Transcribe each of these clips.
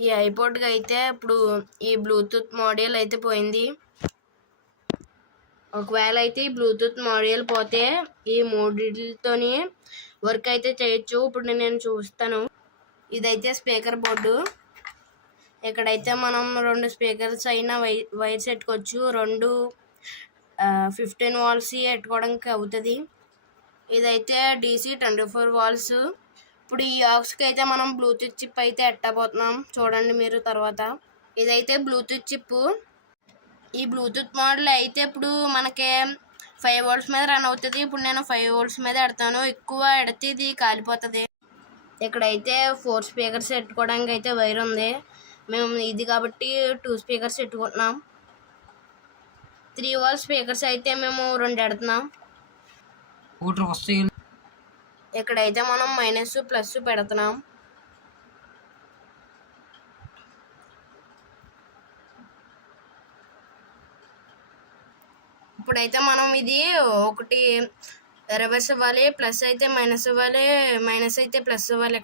ఈ ఐపాడ్కి అయితే ఇప్పుడు ఈ బ్లూటూత్ మాడ్యూల్ అయితే పోయింది. ఒకవేళ అయితే ఈ బ్లూటూత్ మాడ్యూల్ పోతే ఈ మూడిటితోని వర్క్ అయితే చేయొచ్చు. ఇప్పుడు నేను చూస్తాను. ఇదైతే స్పీకర్ బోర్డు. ఇక్కడైతే మనం 2 స్పీకర్స్ అయినా వైర్స్ పెట్టుకోవచ్చు. 2 15 వాల్స్ పెట్టుకోవడానికి అవుతుంది. ఇదైతే DC 24 వాల్స్. ఇప్పుడు ఈ ఆక్స్కి అయితే మనం బ్లూటూత్ చిప్ అయితే ఎట్టబోతున్నాం చూడండి మీరు తర్వాత. ఇదైతే బ్లూటూత్ చిప్. ఈ బ్లూటూత్ మోడల్ అయితే ఇప్పుడు మనకి 5 వోల్ట్స్ మీద రన్ అవుతుంది. ఇప్పుడు నేను 5 వోల్ట్స్ మీద ఎడతాను. ఎక్కువ ఎడితే ఇది కాలిపోతుంది. ఇక్కడైతే 4 స్పీకర్స్ పెట్టుకోవడానికి అయితే వైర్ ఉంది. మేము ఇది కాబట్టి 2 స్పీకర్స్ పెట్టుకుంటున్నాం. 3 వాల్ స్పీకర్స్ అయితే మేము 2 ఎడుతున్నాం. ఇక్కడైతే మనం మైనస్ ప్లస్ పెడుతున్నాం. ఇప్పుడైతే మనం ఇది ఒకటి రివర్స్ ఇవ్వాలి, ప్లస్ అయితే మైనస్ ఇవ్వాలి, మైనస్ అయితే ప్లస్ ఇవ్వాలి.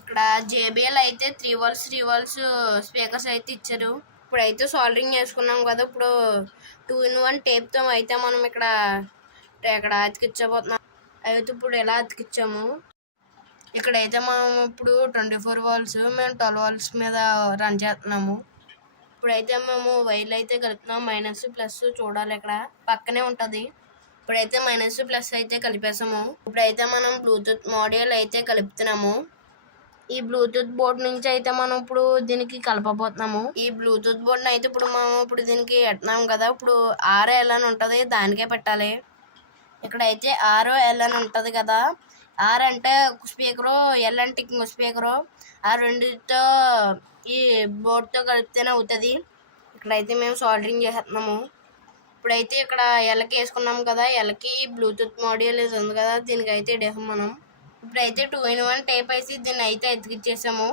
ఇక్కడ JBL అయితే 3 వాల్స్ స్పీకర్స్ అయితే ఇచ్చారు. ఇప్పుడైతే సాల్డరింగ్ చేసుకున్నాం కదా. ఇప్పుడు 2-in-1 టేప్తో అయితే మనం ఇక్కడ అతికించబోతున్నాం. అయితే ఇప్పుడు ఎలా అతికించాము. ఇక్కడైతే మనం ఇప్పుడు 24 వాల్స్ మేము 12 వాల్స్ మీద రన్ చేస్తున్నాము. ఇప్పుడైతే మేము వైర్లు అయితే కలుపుతున్నాం. మైనస్ ప్లస్ చూడాలి, ఇక్కడ పక్కనే ఉంటుంది. ఇప్పుడైతే మైనస్ ప్లస్ అయితే కలిపేసాము. ఇప్పుడైతే మనం బ్లూటూత్ మాడ్యూల్ అయితే కలుపుతున్నాము. ఈ బ్లూటూత్ బోర్డ్ నుంచి అయితే మనం ఇప్పుడు దీనికి కలపబోతున్నాము. ఈ బ్లూటూత్ బోర్డ్ని అయితే ఇప్పుడు మనం దీనికి ఎట్టినాం కదా. ఇప్పుడు RL అని ఉంటుంది, దానికే పెట్టాలి. ఇక్కడైతే ROL అని ఉంటుంది కదా. R అంటే స్పీకరు, L అంటే ఇంకో స్పీకరు. ఆ రెండితో ఈ బోర్డ్తో కలిపితేనే అవుతుంది. ఇక్కడైతే మేము సాల్డరింగ్ చేస్తున్నాము. ఇప్పుడైతే ఇక్కడ Lకి వేసుకున్నాం కదా. Lకి బ్లూటూత్ మాడ్యూల్ ఇది ఉంది కదా, దీనికి అయితే ఇడేసాం మనం. ఇప్పుడైతే 2-in-1 టేప్ వేసి దీన్ని అయితే ఎతికిచ్చేసాము.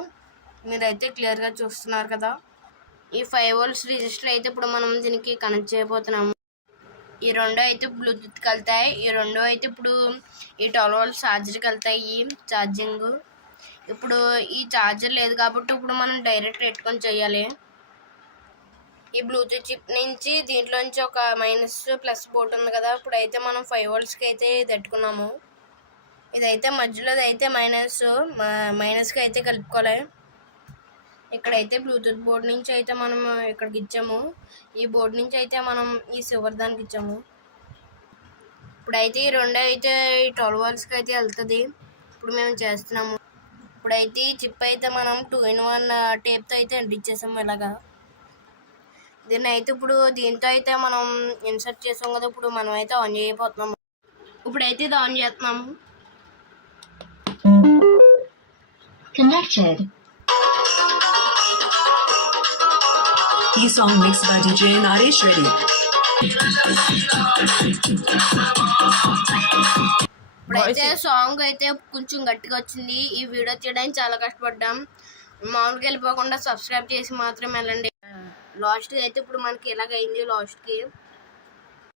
మీరైతే క్లియర్గా చూస్తున్నారు కదా. ఈ 5 వోల్ట్స్ రిజిస్టర్ అయితే ఇప్పుడు మనం దీనికి కనెక్ట్ చేయబోతున్నాము. ఈ 2 అయితే బ్లూటూత్ కలుతాయి. ఈ 2 అయితే ఇప్పుడు ఈ 12 వోల్ట్స్ ఛార్జర్కి వెళ్తాయి. ఛార్జింగ్ ఇప్పుడు ఈ ఛార్జర్ లేదు కాబట్టి ఇప్పుడు మనం డైరెక్ట్ పెట్టుకొని చేయాలి. ఈ బ్లూటూత్ చిప్ నుంచి దీంట్లోంచి ఒక మైనస్ ప్లస్ బోర్డు ఉంది కదా. ఇప్పుడైతే మనం 5 వోల్ట్స్కి అయితే తట్టుకున్నాము. ఇదైతే మధ్యలో అయితే మైనస్కి అయితే కలుపుకోవాలి. ఇక్కడైతే బ్లూటూత్ బోర్డు నుంచి అయితే మనం ఇక్కడికి ఇచ్చాము. ఈ బోర్డు నుంచి అయితే మనం ఈ సిల్వర్ దానికి ఇచ్చాము. ఇప్పుడైతే ఈ 2 అయితే ఈ 12 వాల్స్కి అయితే వెళ్తుంది. ఇప్పుడు మేము చేస్తున్నాము. ఇప్పుడైతే ఈ చిప్ అయితే మనం 2-in-1 టేప్తో అయితే అంటించేసాము. ఇలాగా దీన్ని అయితే ఇప్పుడు దీంతో అయితే మనం ఇన్సర్ట్ చేసాం కదా. ఇప్పుడు మనం అయితే ఆన్ చేయబోతున్నాము. ఇప్పుడైతే ఇది ఆన్ చేస్తున్నాము. Connected. ఈ song mix by DJ Naresh Reddy. ఇప్పుడైతే సాంగ్ అయితే కొంచెం గట్టిగా వచ్చింది. ఈ వీడియో తీయడానికి చాలా కష్టపడ్డాం. మామూలుగా వెళ్ళిపోకుండా సబ్స్క్రైబ్ చేసి మాత్రం వెళ్ళండి. లాస్ట్కి అయితే ఇప్పుడు మనకి ఇలాగైంది. లాస్ట్కి